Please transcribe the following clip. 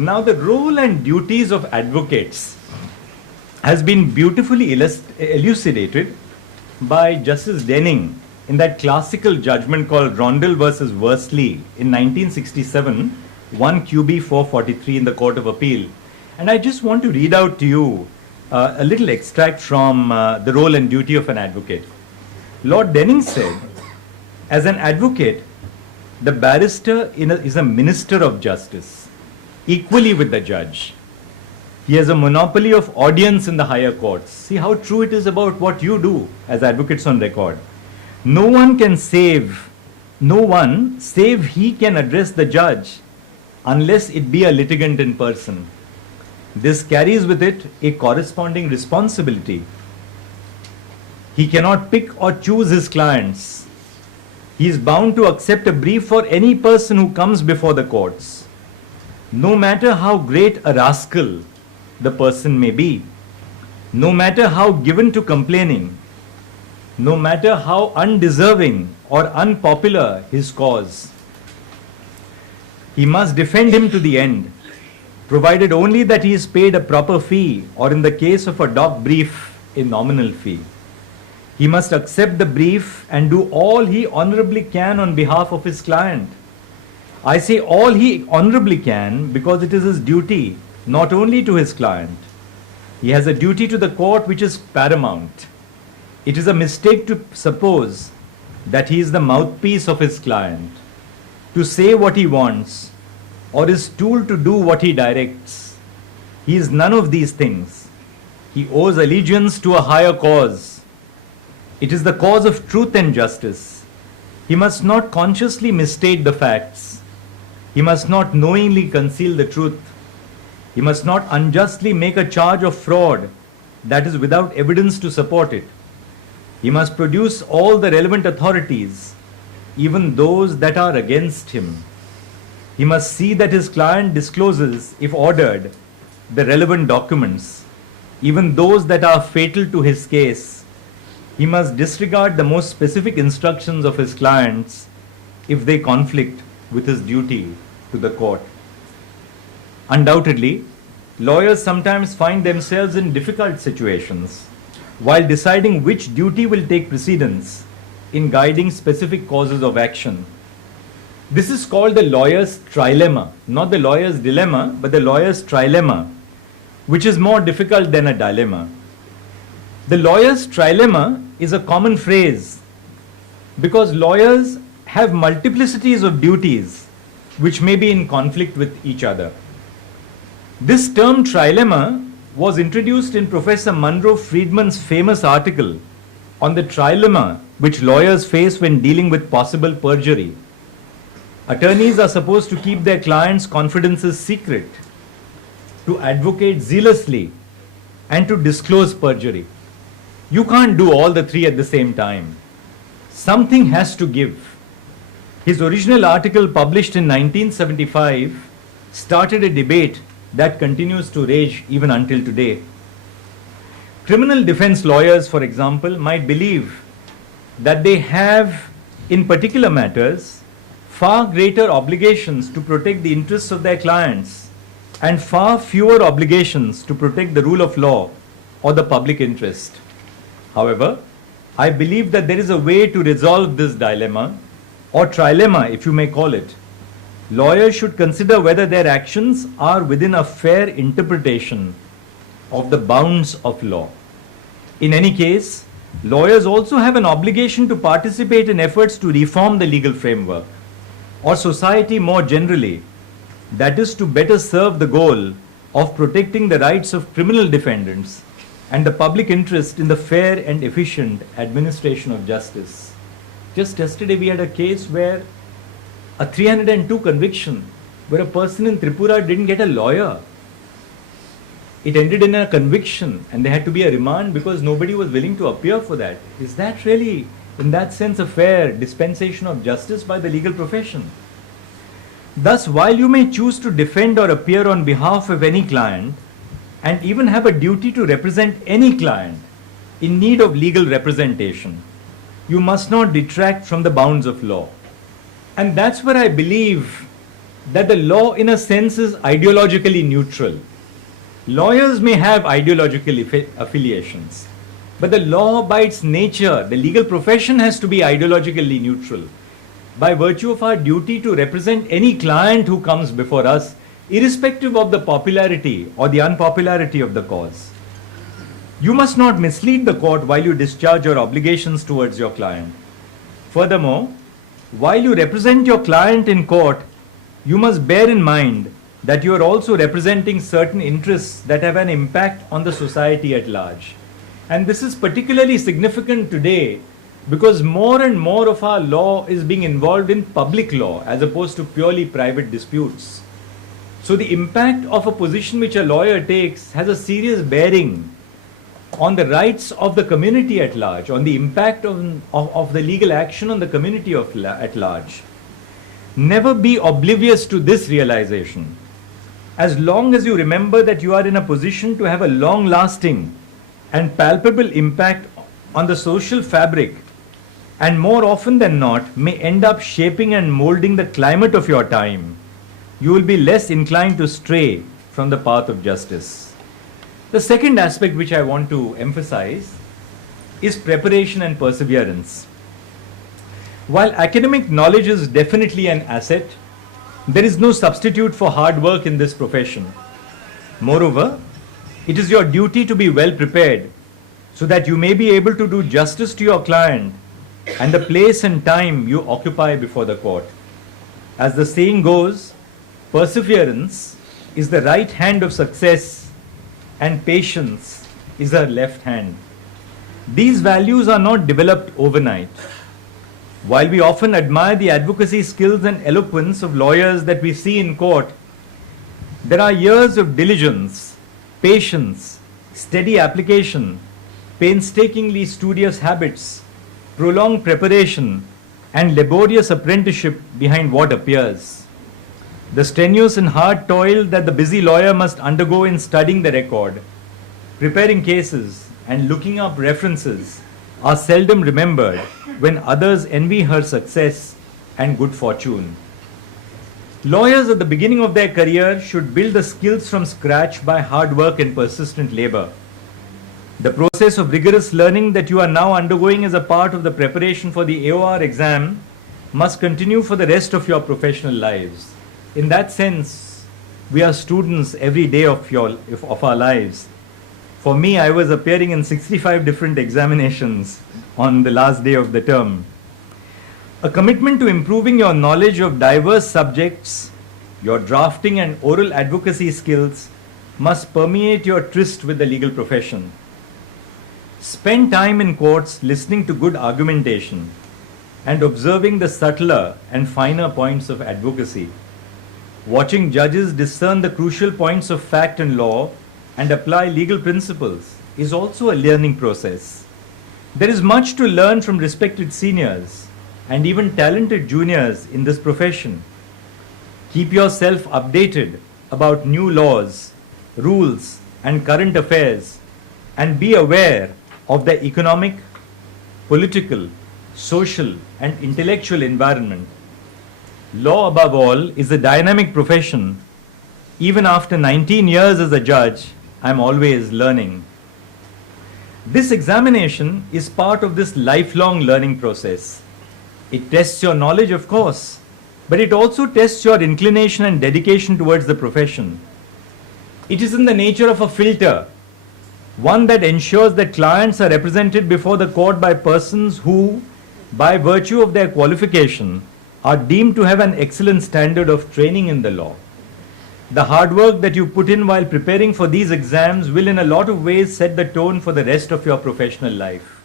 Now, the role and duties of advocates has been beautifully elucidated by Justice Denning in that classical judgment called Rondell versus Worsley in 1967, 1 QB 443 in the Court of Appeal. And I just want to read out to you a little extract from the role and duty of an advocate. Lord Denning said, as an advocate, the barrister is a minister of justice, equally with the judge. He has a monopoly of audience in the higher courts. See how true it is about what you do as advocates on record. No one save he can address the judge unless it be a litigant in person. This carries with it a corresponding responsibility. He cannot pick or choose his clients. He is bound to accept a brief for any person who comes before the courts, no matter how great a rascal the person may be, no matter how given to complaining, no matter how undeserving or unpopular his cause. He must defend him to the end, provided only that he is paid a proper fee, or in the case of a doc brief, a nominal fee. He must accept the brief and do all he honorably can on behalf of his client. I say all he honorably can because it is his duty, not only to his client. He has a duty to the court which is paramount. It is a mistake to suppose that he is the mouthpiece of his client, to say what he wants, or his tool to do what he directs. He is none of these things. He owes allegiance to a higher cause. It is the cause of truth and justice. He must not consciously misstate the facts. He must not knowingly conceal the truth. He must not unjustly make a charge of fraud that is without evidence to support it. He must produce all the relevant authorities, even those that are against him. He must see that his client discloses, if ordered, the relevant documents, even those that are fatal to his case. He must disregard the most specific instructions of his clients if they conflict with his duty to the court. Undoubtedly, lawyers sometimes find themselves in difficult situations while deciding which duty will take precedence in guiding specific causes of action. This is called the lawyer's trilemma, not the lawyer's dilemma, but the lawyer's trilemma, which is more difficult than a dilemma. The lawyer's trilemma is a common phrase because lawyers have multiplicities of duties which may be in conflict with each other. This term trilemma was introduced in Professor Monroe Friedman's famous article on the trilemma which lawyers face when dealing with possible perjury. Attorneys are supposed to keep their clients' confidences secret, to advocate zealously, and to disclose perjury. You can't do all the three at the same time. Something has to give. His original article, published in 1975, started a debate that continues to rage even until today. Criminal defense lawyers, for example, might believe that they have, in particular matters, far greater obligations to protect the interests of their clients and far fewer obligations to protect the rule of law or the public interest. However, I believe that there is a way to resolve this dilemma, or trilemma if you may call it. Lawyers should consider whether their actions are within a fair interpretation of the bounds of law. In any case, lawyers also have an obligation to participate in efforts to reform the legal framework, or society more generally, that is to better serve the goal of protecting the rights of criminal defendants and the public interest in the fair and efficient administration of justice. Just yesterday we had a case where a 302 conviction, where a person in Tripura didn't get a lawyer. It ended in a conviction and there had to be a remand because nobody was willing to appear for that. Is that really, in that sense, a fair dispensation of justice by the legal profession? Thus, while you may choose to defend or appear on behalf of any client, and even have a duty to represent any client in need of legal representation, you must not detract from the bounds of law. And that's where I believe that the law in a sense is ideologically neutral. Lawyers may have ideological affiliations, but the law by its nature, the legal profession has to be ideologically neutral by virtue of our duty to represent any client who comes before us, irrespective of the popularity or the unpopularity of the cause. You must not mislead the court while you discharge your obligations towards your client. Furthermore, while you represent your client in court, you must bear in mind that you are also representing certain interests that have an impact on the society at large. And this is particularly significant today because more and more of our law is being involved in public law as opposed to purely private disputes. So the impact of a position which a lawyer takes has a serious bearing on the rights of the community at large, on the impact of the legal action on the community at large. Never be oblivious to this realization. As long as you remember that you are in a position to have a long-lasting and palpable impact on the social fabric, and more often than not may end up shaping and molding the climate of your time, you will be less inclined to stray from the path of justice. The second aspect which I want to emphasize is preparation and perseverance. While academic knowledge is definitely an asset, there is no substitute for hard work in this profession. Moreover, it is your duty to be well prepared so that you may be able to do justice to your client and the place and time you occupy before the court. As the saying goes, perseverance is the right hand of success and patience is her left hand. These values are not developed overnight. While we often admire the advocacy skills and eloquence of lawyers that we see in court, there are years of diligence, patience, steady application, painstakingly studious habits, prolonged preparation, and laborious apprenticeship behind what appears. The strenuous and hard toil that the busy lawyer must undergo in studying the record, preparing cases, and looking up references are seldom remembered when others envy her success and good fortune. Lawyers at the beginning of their career should build the skills from scratch by hard work and persistent labor. The process of rigorous learning that you are now undergoing as a part of the preparation for the AOR exam must continue for the rest of your professional lives. In that sense, we are students every day of our lives. For me, I was appearing in 65 different examinations on the last day of the term. A commitment to improving your knowledge of diverse subjects, your drafting and oral advocacy skills must permeate your tryst with the legal profession. Spend time in courts listening to good argumentation and observing the subtler and finer points of advocacy. Watching judges discern the crucial points of fact and law and apply legal principles is also a learning process. There is much to learn from respected seniors and even talented juniors in this profession. Keep yourself updated about new laws, rules, and current affairs, and be aware of the economic, political, social, and intellectual environment. Law, above all, is a dynamic profession. Even after 19 years as a judge, I'm always learning. This examination is part of this lifelong learning process. It tests your knowledge, of course, but it also tests your inclination and dedication towards the profession. It is in the nature of a filter, one that ensures that clients are represented before the court by persons who, by virtue of their qualification, are deemed to have an excellent standard of training in the law. The hard work that you put in while preparing for these exams will in a lot of ways set the tone for the rest of your professional life.